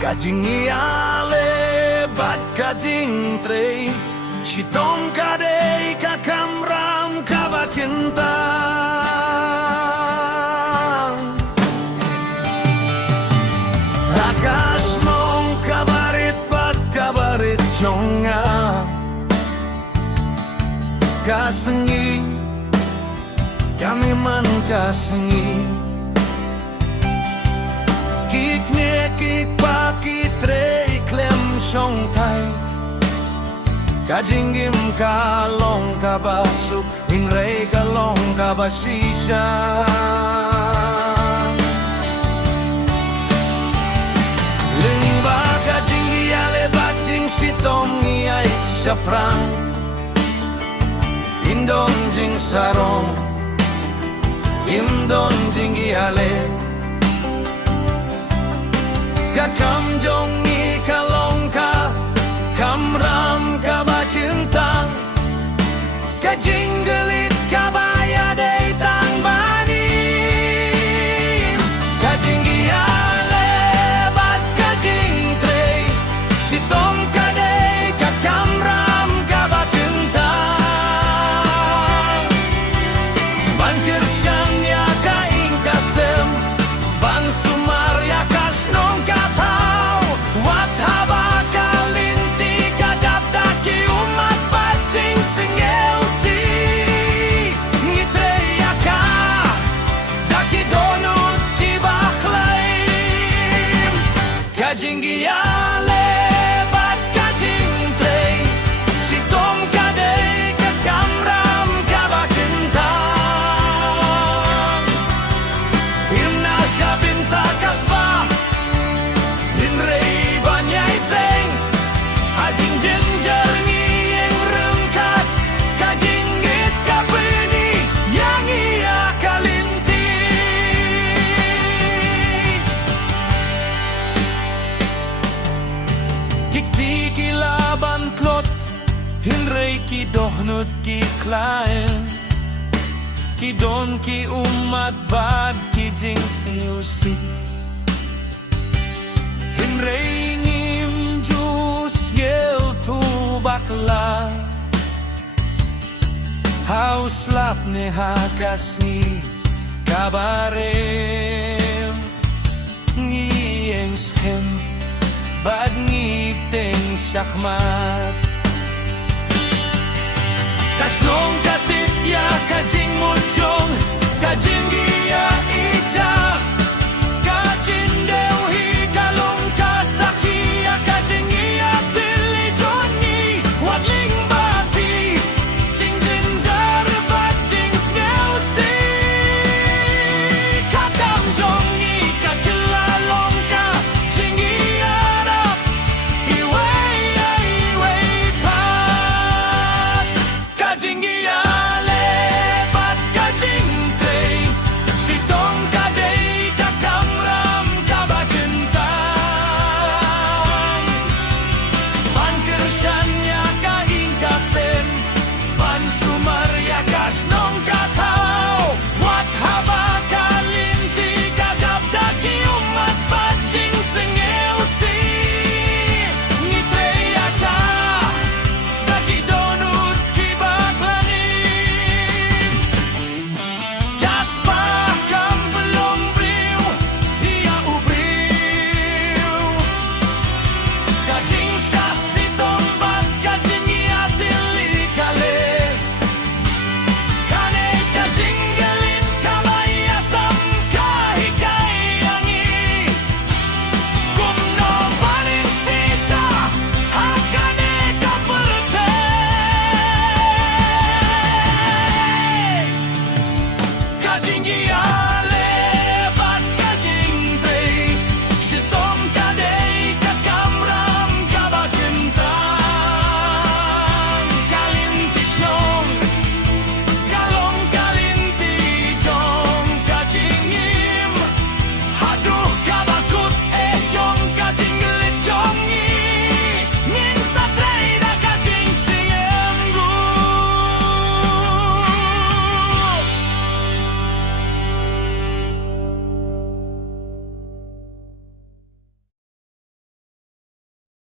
Kajing iale bat kajing trei Shitong kadei kakamram kabakintang Akas mong kabarit bat kabarit chonga Kasengi kami man kasengi Kik ne kik pa kitre klem shong tai Kajingim kalong kabasuk Inrei kalong kabasisha Lingba kajingi ale bajing sitong iait safrang Indon jing sarong Indon jing iale Kakam jong i kalong ka Kamram kabakintang Kajing gelit kabaya day tang banin Kajing iale bat kajing trei Sitong kadei kakamram kabakintang Bankir siyang ya kaing kasem Ban sumar ya kasnong katao Wat haba Kajing iale bat kajing trei Sitong kadei kakamram kabakintang Imna kabinta kasba Inrei banyai teng Hajing jenjer ngiyeng rengkat Kajing git kapeni yang ia kalinti Kikti kilaban klot Hinrei ki dohnut ki klaen Ki don ki umat bad ki jing seusi Hinrei ngim jus gel tu bakla Haus lap ne hakasni kabarem Ngiyeng shem Bad ngiteng syakmat Kasnong katip ya kajing mochong Kajing